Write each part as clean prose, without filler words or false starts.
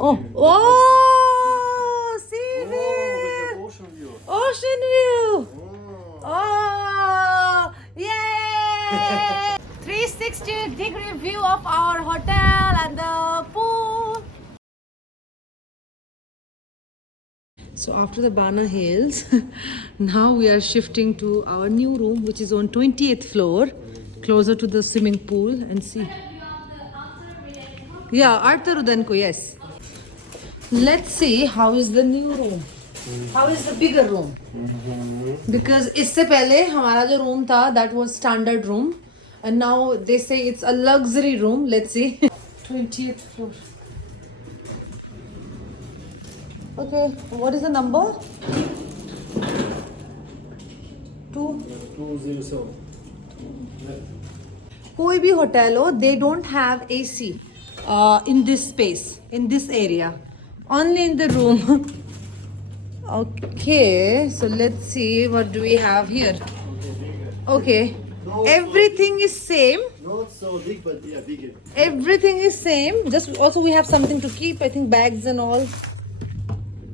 Oh, oh, sea view, Ocean view. ocean view. Oh. Oh, yay! 360-degree view of our hotel and the pool. So after the Bana Hills, now we are shifting to our new room, which is on 20th floor, closer to the swimming pool, and see. Yeah, Arthur Udanko, yes. Let's see how is the new room. How is the bigger room? Because इससे पहले हमारा जो room था, that was standard room, and now they say it's a luxury room. Let's see. 20th floor. Okay, what is the number? 207. कोई भी hotel हो, they don't have AC in this space, in this area, only in the room. Okay, so let's see what do we have here. Okay, everything is same. Not so big, but yeah, bigger. Everything is same. Just also we have something to keep. I think bags and all.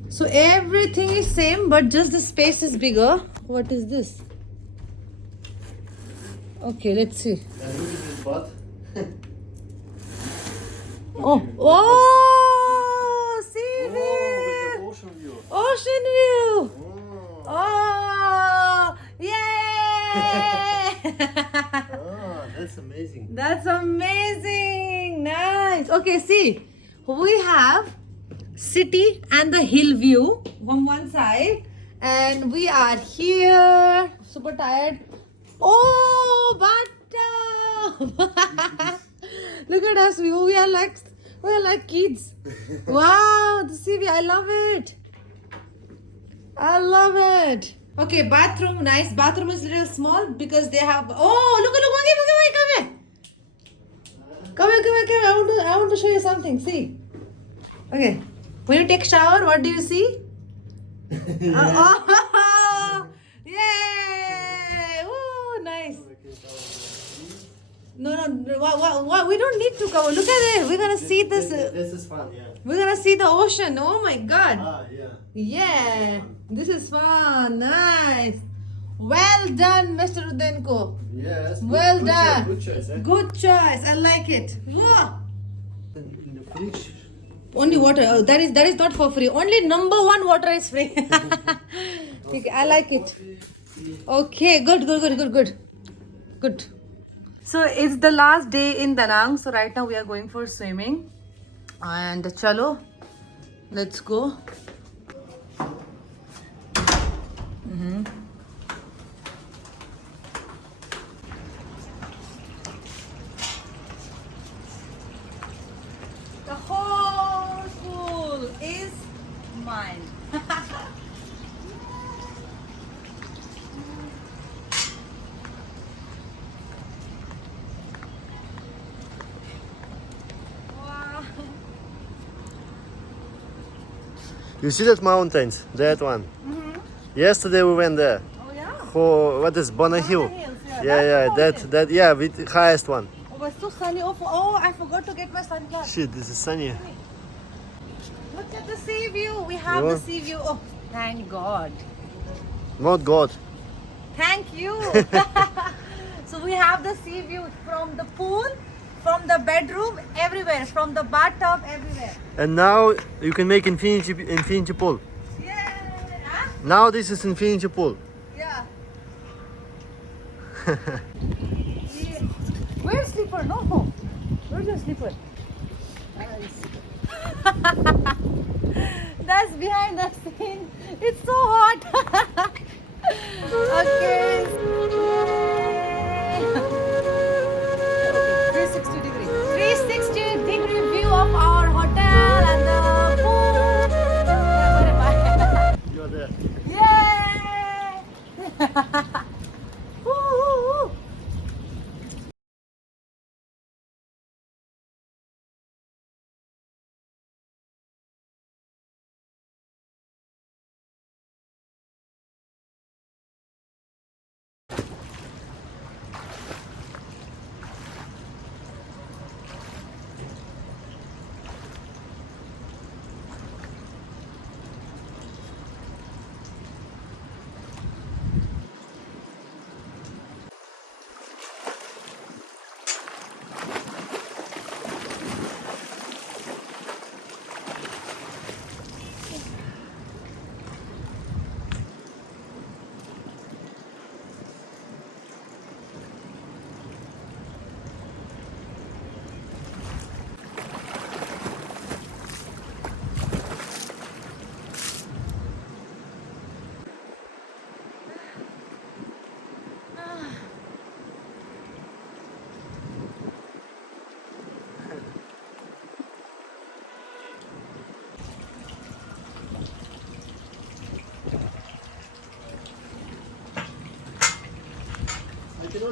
So everything is same, but just the space is bigger. What is this? Okay, let's see. And look at this butt. Oh, oh, sea Oh, view, ocean view. ocean view. Oh. Oh, yay! Ah, that's amazing. That's amazing. Nice. Okay, see, we have city and the hill view from one side, and we are here. Super tired. Oh, bathtub! Look at us. We are like kids. Wow, the sea view. I love it. I love it. Okay, bathroom, nice. Bathroom is little small because they have. Oh, look, come here. Come here. I want to show you something. See. Okay. When you take shower, what do you see? Oh, yay! Woo, nice. No, we don't need to cover. Look at it. We're gonna see this. This is fun, yeah. We're gonna see the ocean. Oh my God. Ah, yeah. Yeah, this is fun. Nice. Well done, Mr. Rudenko. Yes. Well good done. Choice, good choice, eh? Good choice. I like it. Whoa. In the fridge. Only water. Oh, that is not for free. Only number one water is free. Okay, I like it. Okay, good. So it's the last day in Danang. So right now we are going for swimming. And chalo, let's go. The whole pool is mine. Wow. You see that mountains? That one. Yesterday we went there. Oh yeah. For what is Bona Hill? Hills, Yeah, that yeah, with the highest one. Oh, it's so sunny. Oh, I forgot to get my sunglasses. Shit, this is sunny. Look at the sea view. We have You the want- sea view. Oh, thank God. Not God. Thank you. So we have the sea view from the pool, from the bedroom, everywhere, from the bathtub, everywhere. And now you can make infinity pool. Yeah. Huh? Now this is infinity pool. Yeah. Yeah. Where's slipper? No. Where's your slipper? That's behind the scene. It's so hot. Okay. 360-degree view of our hotel and the pool. You are there. Yay! Woo, woo, woo.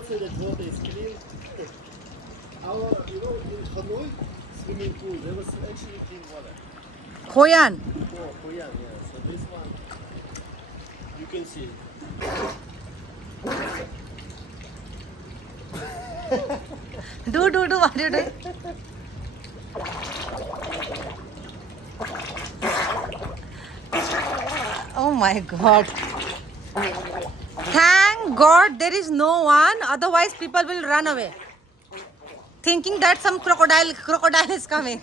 not say that water is clean. Our, in Hanoi, swimming pool, there was actually clean water. Hoyan. Oh, Koyan, yeah. So this one, you can see. Do, what are you doing? Oh my God. Thank God there is no one, otherwise people will run away. Thinking that some crocodile is coming.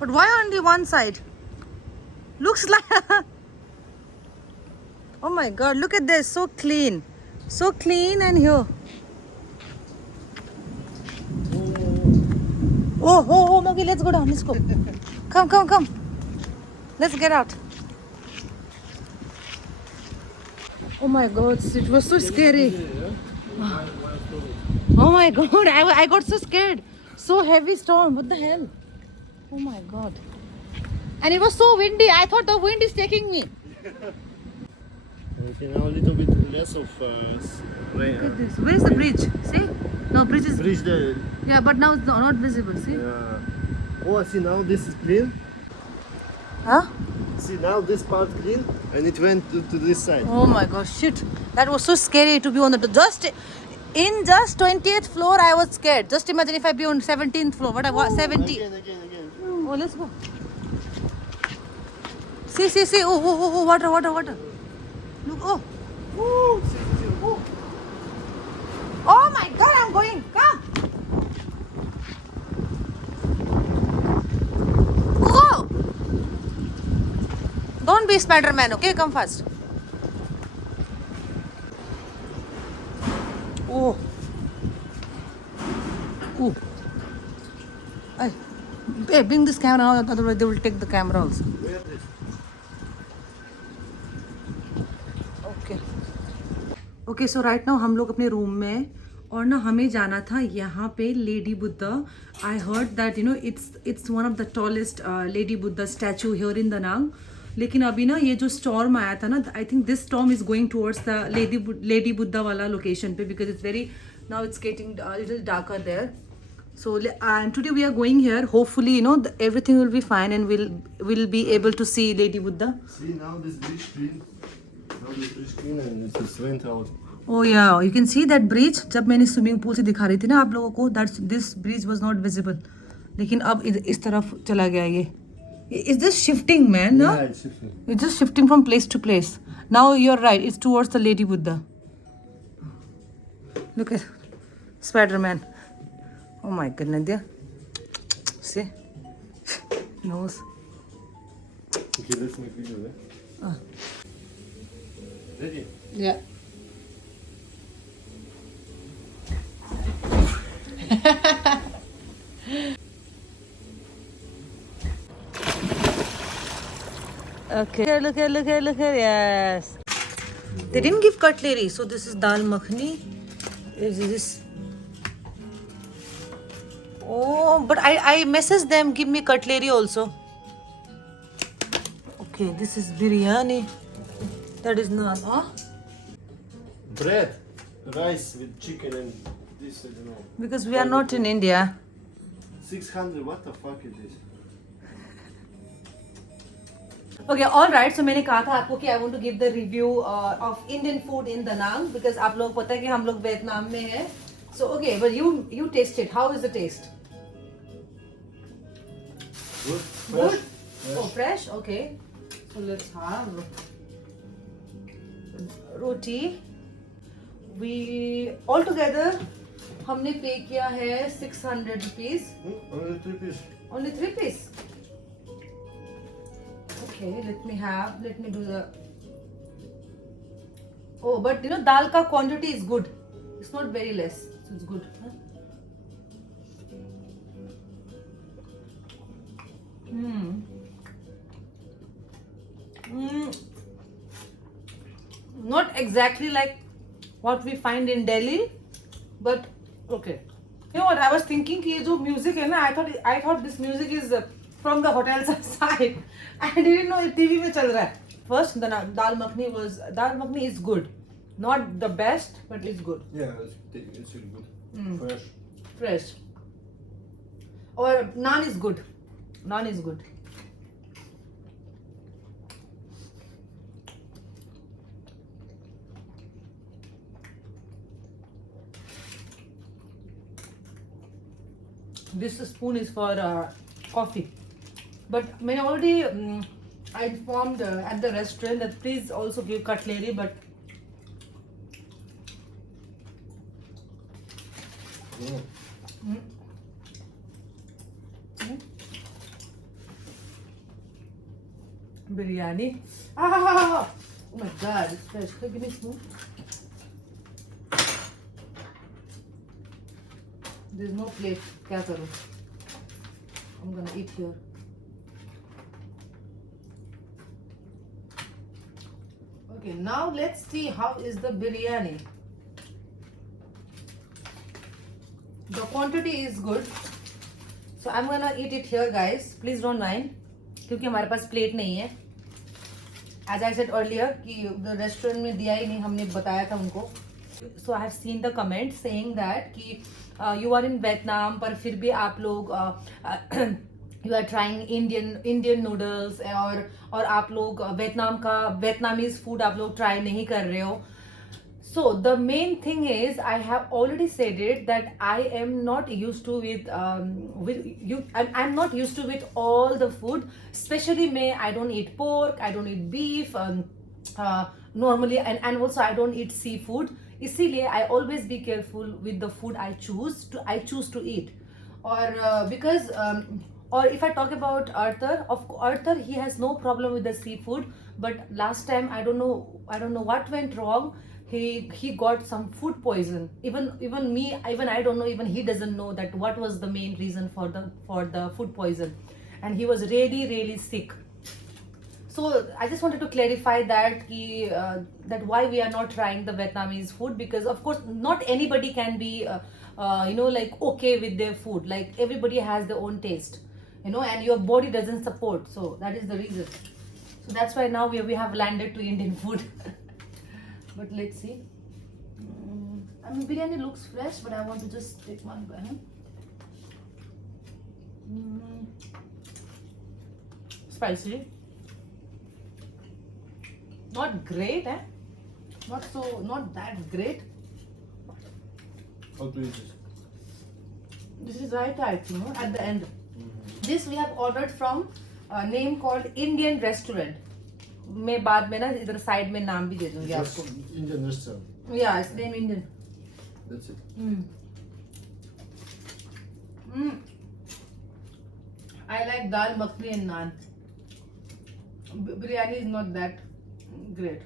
But why only one side? Looks like... Oh my God, look at this, so clean. So clean and here. Oh, okay, let's go down, let's go. Come. Let's get out. Oh my God, it was so scary. Oh my God, I got so scared. So heavy storm, what the hell? Oh my God. And it was so windy, I thought the wind is taking me. Okay, now a little bit less of rain. Look at this. Where is the bridge? See? No, bridge is... Bridge there. Yeah, but now it's not visible, see? Yeah. Oh, see now this is clean. Huh? See now this part clean, and it went to this side. Oh my gosh, shit. That was so scary to be on the... Just 20th floor, I was scared. Just imagine if I be on 17th floor. What I was 70. Again. Oh, let's go. See. Oh, water. Look, oh. See. Oh. Oh my God, I'm going. Come. Go. Don't be Spider-Man, okay? Come fast. Oh. Hey, bring this camera out, otherwise they will take the camera also. Where is this? Okay so right now हम लोग अपने room में हैं और ना हमें जाना था यहाँ पे lady Buddha. I heard that it's one of the tallest lady Buddha statue here in Da Nang. लेकिन अभी ना ये जो स्टॉर्म आया था ना, I think this storm is going towards the lady Buddha वाला लोकेशन पे, because it's very now it's getting little darker there. So and today we are going here. Hopefully, everything will be fine and we'll be able to see Lady Buddha. See now this bridge clean. Now this bridge clean and it just went out. Oh yeah, you can see that bridge. जब मैंने swimming pool से दिखा रही थी ना आप लोगों को, that this bridge was not visible. लेकिन अब इस तरफ चला गया ये. Is this shifting, man? Yeah, it's shifting. It's just shifting from place to place. Now you're right. It's towards the Lady Buddha. Look at Spider-Man. Oh my goodness, dear. See? Nose. Okay, let's make video there. Ready? Yeah. Okay, look at, yes. They didn't give cutlery, so this is dal makhani. Is this? Oh, but I messaged them, give me cutlery also. Okay, this is biryani. That is naan, huh? Bread, rice with chicken and this, I don't know. Because we are not in India. 600, what the fuck is this? Okay, all right. So मैंने कहा था आपको कि I want to give the review of Indian food in Da Nang because आप लोग पता है कि हम लोग वियतनाम में हैं. So okay, but you taste it. How is the taste? Good. Good. Fresh. Oh, fresh. Okay. So let's have roti. We all together हमने पे किया है 600 rupees. Only 3 piece. Only 3 piece. Okay, let me do the. Oh, but dal ka quantity is good. It's not very less, so it's good. Huh? Mm. Mm. Not exactly like what we find in Delhi, but okay. You know what I was thinking? कि ये जो music है ना, I thought this music is from the hotel's side. I didn't know it TV में चल रहा है. First, the dal makhni is good, not the best, but it's good. Yeah, it's really good. Mm. Fresh. Fresh. Or naan is good. Naan is good. This spoon is for coffee. But I already I informed at the restaurant that please also give cutlery, but Yeah. mm, mm, biryani. Ah! Oh my god, it's fresh. Can you give me a spoon? There's no plate. क्या करूं? I'm gonna eat here. Okay, now let's see how is the biryani. The quantity is good. So I'm gonna eat it here, guys. Please don't mind. क्योंकि हमारे पास plate नहीं है. As I said earlier कि the restaurant में दिया ही नहीं, हमने बताया था उनको. So I have seen the comment saying that कि you are in Vietnam पर फिर भी आप लोग you are trying Indian noodles और आप लोग Vietnamese food आप लोग try नहीं कर रहे हो. So the main thing is I have already said it that I am not used to with you. I'm not used to with all the food. Especially me, I don't eat pork, I don't eat beef. Normally and also I don't eat seafood. इसीलिए I always be careful with the food I choose to eat. Or because or if I talk about Arthur, he has no problem with the seafood. But last time I don't know what went wrong. He got some food poison. Even me, even I don't know. Even he doesn't know that what was the main reason for the food poison, and he was really sick. So I just wanted to clarify that that why we are not trying the Vietnamese food, because of course not anybody can be like okay with their food. Like everybody has their own taste, and your body doesn't support. So that is the reason. So that's why now we have landed to Indian food. But let's see. I mean, biryani looks fresh, but I want to just take one bite. Spicy. Not great, eh? Not that great. How to eat this? This is right, I think, at the end. Mm-hmm. This we have ordered from a name called Indian Restaurant. मैं बाद में ना इधर side में नाम भी दे दूंगी आपको. Indian restaurant. Yeah, it's name Indian. That's it. I like dal makhni and naan. Biryani is not that great.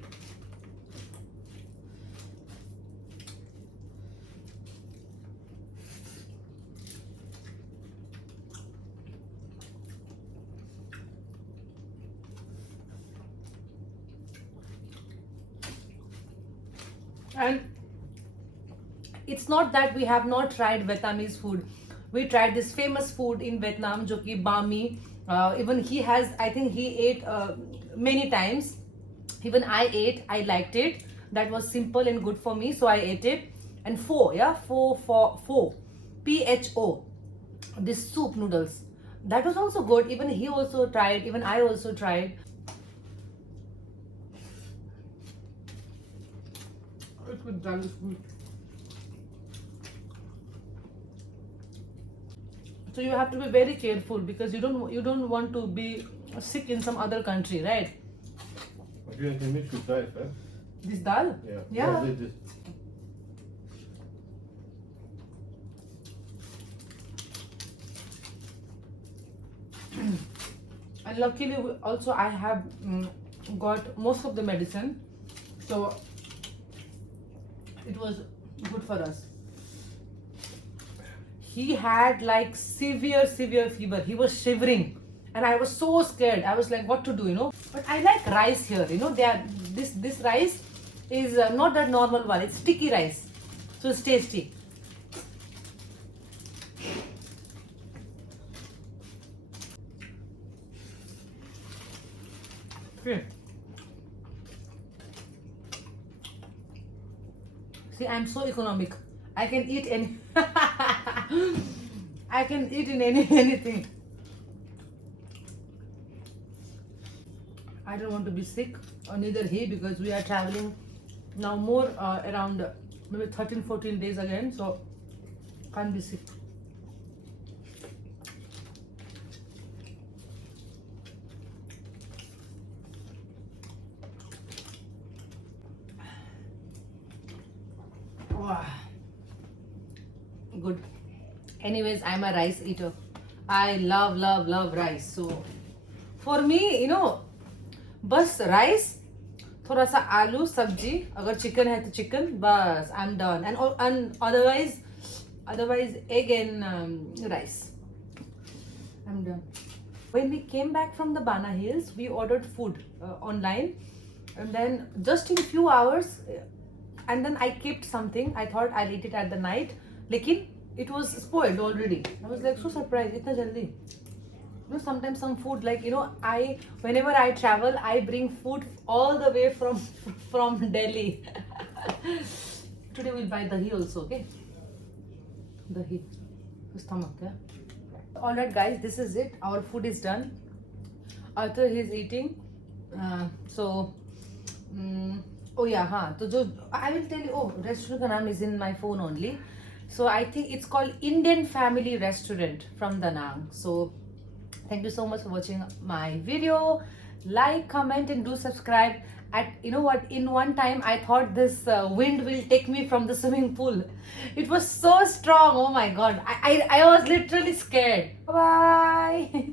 And it's not that we have not tried Vietnamese food. We tried this famous food in Vietnam, जो कि banh mi. Even I think he ate many times. Even I ate, I liked it. That was simple and good for me, so I ate it. And pho, PHO, this soup noodles. That was also good. Even he also tried, even I also tried. It's with dal food. So you have to be very careful because you don't want to be sick in some other country, right? But you can make you try it, eh? This dal? Yeah. Yeah. This. And luckily also I have got most of the medicine, so it was good for us. He had like severe fever. He was shivering and I was so scared. I was like, what to do, you know? But I like rice here, you know. This rice is not that normal one. It's sticky rice, so it's tasty. Okay. See, I'm so economic. I can eat any. I can eat in anything. I don't want to be sick, or neither he, because we are traveling now more around maybe 13-14 days again, so can't be sick. Wow. Good. Anyways, I'm a rice eater. I love rice. So for me, you know, बस rice, थोड़ा सा आलू, सब्जी, अगर chicken है तो chicken, बस I am done. And otherwise egg and rice. I'm done. When we came back from the Bana Hills, we ordered food online, and then just in few hours, and then I kept something. I thought I'll eat it at the night, lekin it was spoiled already. I was like so surprised, itna jaldi. You know, sometimes some food, like, you know, whenever I travel, I bring food all the way from Delhi. Today we'll buy dahi also, okay? Dahi, stomach, yeah. All right, guys, this is it. Our food is done. Arthur, he's eating. Oh yeah, So I will tell you. Oh, restaurant ka naam is in my phone only. So I think it's called Indian Family Restaurant from Da Nang. So thank you so much for watching my video. Like, comment, and do subscribe. You know what? In one time, I thought this wind will take me from the swimming pool. It was so strong. Oh my god! I was literally scared. Bye.